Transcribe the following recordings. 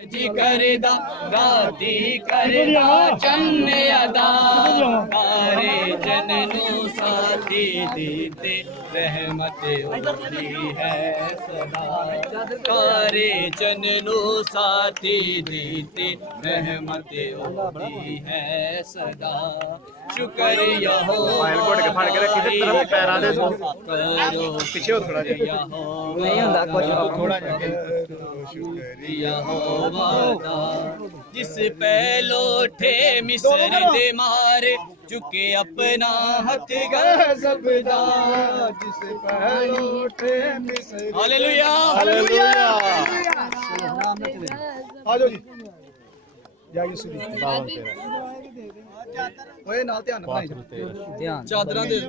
जी करदा राती करदा चन्न अदा तारे जननू साथी दीते रहमत होती है सदा तारे जननू साथी दीते रहमत होती है सदा शुक्र यहो ਪਿੱਛੇ ਹੋ ਥੋੜਾ ਜਿਹਾ नहीं ਹੁੰਦਾ कुछ ਥੋੜਾ ਜਿਹਾ जिस पहलो ठे मिस्र दे मारे चुके अपना हथ गजबदा जिस पहलो ठे मिस्र हालेलुया हालेलुया आ जाओ जी जय यीशु दी बाबा तेरा ओए नाल ध्यान बनाई ध्यान चादरां दे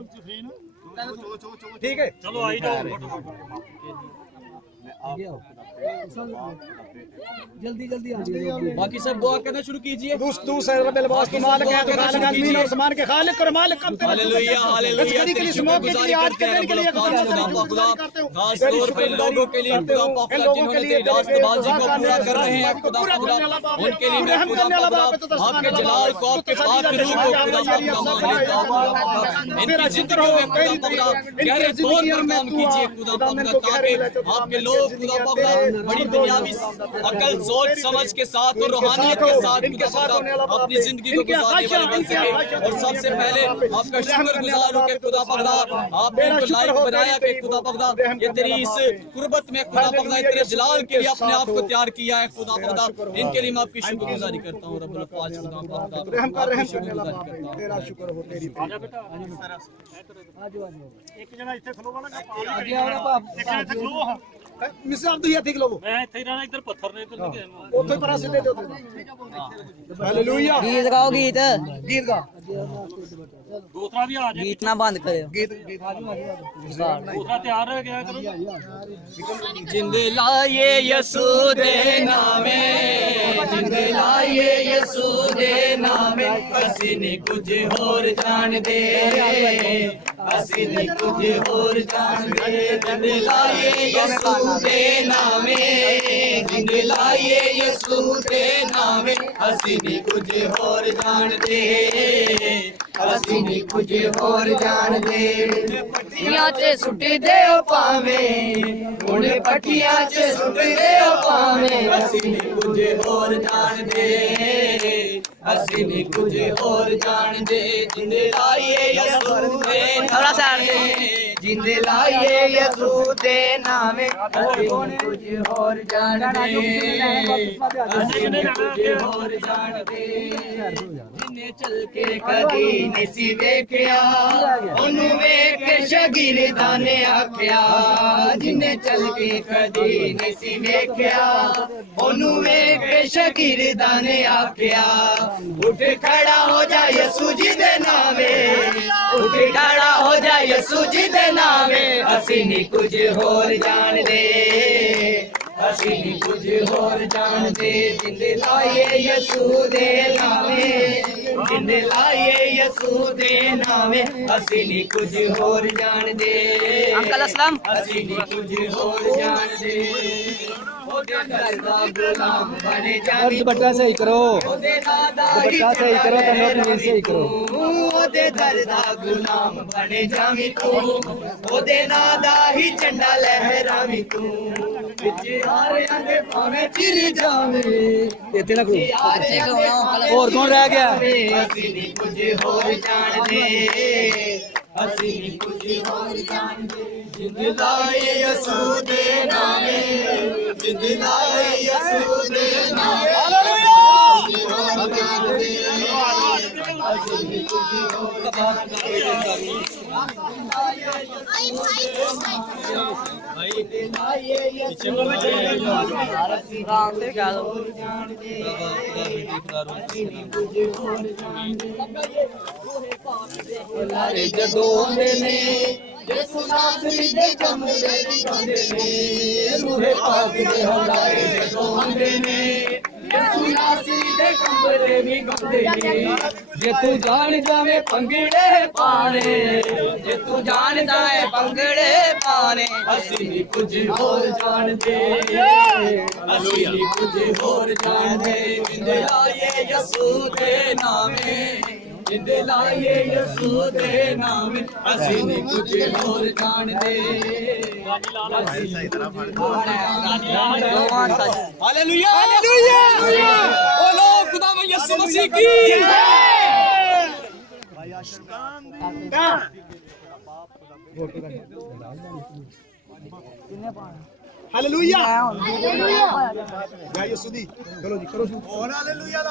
ठीक है चलो आई जाओ जल्दी जल्दी बाकी सब दुआ करना शुरू कीजिए आसमान के खालिक और मालिक हालेलुया हालेलुया खास तौर पे लोगों के लिए खुदा पाक जिन्होंने तेरी रास्तबाजी को पूरा कर रहे हैं खुदा खुदा उनके लिए मैं खुदा खुदा आपके जलाल को आपके पाक रूह को खुदा खुदा मान लेता हूं इनकी जिंदगियों में खुदा खुदा गहरे तौर पर काम कीजिए खुदा खुदा ताकि आपके लोग खुदा खुदा बड़ी दुनियावी अकल सोच समझ के साथ और रूहानियत के साथ अपनी जिंदगी को गुजारने वाले बन सके और सबसे पहले आपका शुक्रगुजार हो के खुदा खुदा आपने इनको लायक बनाया कि खुदा खुदा ये तेरी इस कुर्बत में खुदा खुदा तेरे जलाल के लिए अपने आप को तैयार किया है खुदा खुदा इनके लिए मैं आपकी शुक्रगुजारी करता हूं रब्बुल फाज खुदा खुदा रहम कर तेरा शुक्र हो तेरी एक जना ਇੱਥੇ ਖਲੋ ਵਾਲਾ ਆਗੇ ਆਉਣਾ ਬਾਪ ਇੱਕ ਇੱਥੇ ਖਲੋ ਹਾਂ मिस आप तो ये ठीक लोगो मैं ਇੱਥੇ ਰਹਿਣਾ ਇੱਧਰ ਪੱਥਰ ਨੇ ਇੱਧਰ ਨਹੀਂ ਗਿਆ ਉੱਥੇ ਪਰਾਂ ਸਿੱਧੇ ਦੇ ਉੱਤੇ हालेलुया गीत गाओ गीत गीत गा दूसरा भी आ जाए गीत ना बंद करो गीत दूसरा तैयार हो गया करो जिंद लाए यसू दे नामे जिंद लाए यसू दे नामे असी नहीं कुछ होर जान दे असी नहीं कुछ होर जान दे जिंद लाए यसू दे नामे जिंद लाए यसू दे नामे असी नहीं कुछ होर जान दे असी नहीं कुछ होर जान दे पट्टियां च सुट दे पावे हुण पट्टियां च सुट दे पावे असी नहीं कुछ होर जान दे असी नहीं कुछ होर जान दे जिंद लाइए यसू दे थोड़ा सा जिंद लाइए यसू दे नामे असी नहीं कुछ होर जान दे असी नहीं कुछ होर जान दे जिन्ने चल के कदी निसी वेख्या ओनू वेख शागिर्दां ने आख्या जिन्ने चल के कदी निसी वेख्या ओनू वेख शागिर्दां ने आख्या उठ खड़ा हो जा यसू जी दे नामे उठ खड़ा हो जा यसू जी दे नामे असी नहीं कुछ होर जान दे असी नहीं कुछ होर जान दे जिंद लाए यसू दे नामे जिंद लाए यसू दे नामे असी नहीं कुछ होर जान दे अंकल अस्सलाम असी नहीं कुछ होर जान दे दुपट्टा सही करो दुपट्टा सही करो तुम अपनी सही करो ओदे दरदा गुलाम बने जावी तू ओदे नादा ही झंडा लहरावी तू विच हारियां दे भावे चिर जावे इथे ना कोई और कौन रह गया असी नहीं कुछ होर जान दे असी नहीं कुछ होर जान दे जिंद लाए यसू दे नामे जिंद लाए यसू दे नामे हालेलुया असी नहीं कुछ होर जान दे भाई लाए यसू दे नामे राम दे गालो जान दे असी नहीं कुछ होर जान दे लारे जदों ने यसू नासरी दे जमदे दिखांदे ने रूहे पाक दे हलाए जदों आंदे ने यसु नासरी दे कंबरे भी गांदे ने जे तू जान जावे पंगड़े पाने जे तू जान जाए पंगड़े पाने ਅਸੀਂ ਨੀ ਕੁਝ ਹੋਰ ਜਾਣਦੇ ਅਸੀਂ ਨੀ ਕੁਝ ਹੋਰ ਜਾਣਦੇ ਜਿੰਦ ਲਾਏ ਯਸੂ ਦੇ ਨਾਮੇ ਜਿੰਦ ਲਾਏ ਯਸੂ ਦੇ ਨਾਮੇ ਅਸੀਂ ਨੀ ਕੁਝ ਹੋਰ ਜਾਣਦੇ ਹਾਲੇਲੂਇਆ ਹਾਲੇਲੂਇਆ ਬੋਲੋ ਖੁਦਾਵੰਦ ਯਿਸੂ ਮਸੀਹ ਕੀ हालेलुया जय यीशु दी चलो जी करो और हालेलुया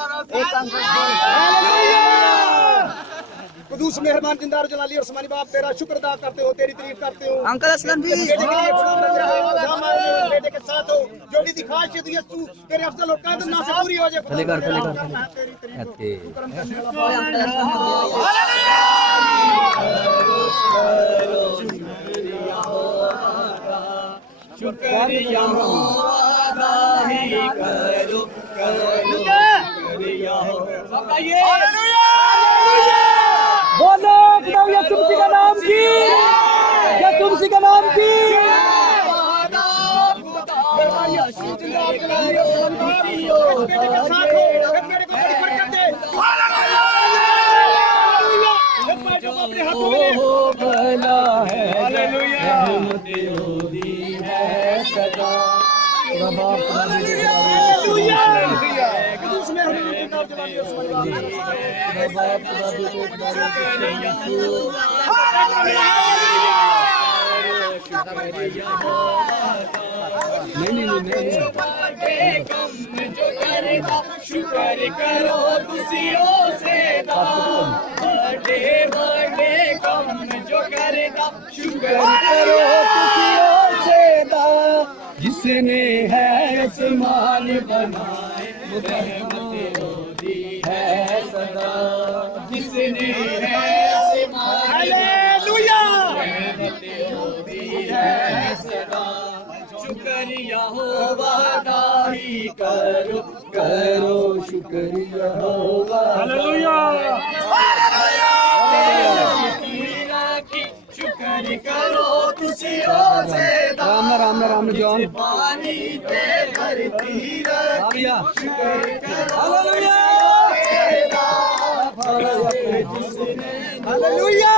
कुदूस मेहरबान जिंदा और जलाली और समानी बाप तेरा शुक्र अदा करते हो तेरी तारीफ करते हो अंकल असलम जी बेटे के साथ हो जो भी दिखा यीशु तेरे अफजल होता है तो ना से पूरी हो जाए खले कर शुक्रिया वादा ही करो शुक्रिया सब गाइए बोलो यीशु मसीह का नाम की यीशु मसीह का नाम की भला है रहमत होती है सदा शुक्र करो तुसियो से बड़े बड़े कम जो करेगा शुक्र करो तुसियो से जिसने है आसमान बनाए रहमत होती है सदा जिसने है आसमान हालेलुया रहमत होती है सदा शुक्रिया हो वादा ही करो करो शुक्रिया हो हालेलुया शुक्र करो तुसी राम जॉन पानी ते भरती रखी शुक्र करो हालेलुया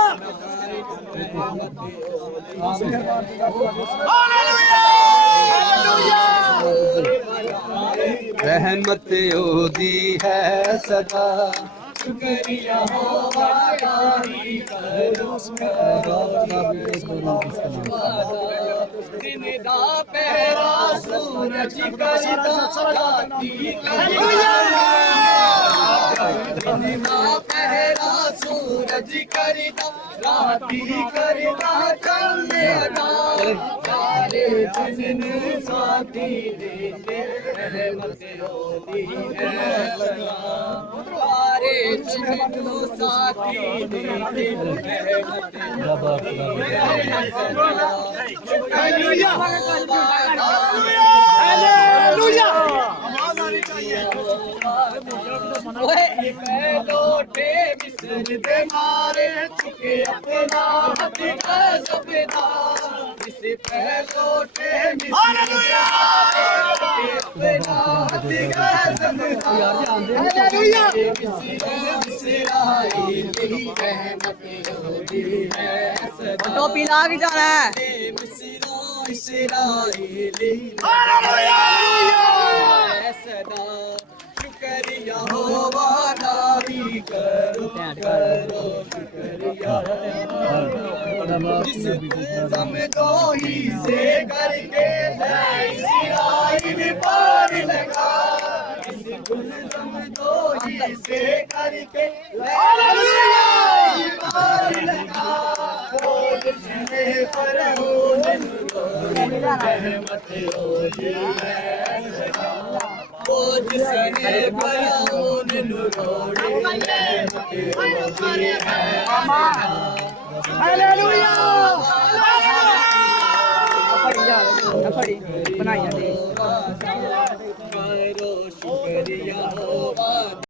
रहमत होती है सदा शुक्रिया हो वादा ही करो दिन दा पहरा सूरज करता राती दिन दा पहरा सूरज करता राती करता चलने दा सारे दिन साथी देते रहमत होती है सारे दिन साथी देते रहमत हालेलुया हालेलुया आवाज आनी चाहिए लोटे मिसर दे मारे चुके अपना हाथ का सपना इस लोटे हालेलुया अपना हाथ का सपना हालेलुया टोपी ला के जाना है शुक्रिया हो वादा भी करो करो शुक्रिया जिस समझो ही से करके इस्राएल पार लगा जिस समझो ही से करके पार लगा जिसने फरमान रहमत होती है वो जिसने फरमान नुरोड़े रहमत होती है हालेलुया फड़ी बनाई जाते करो शुक्रिया होगा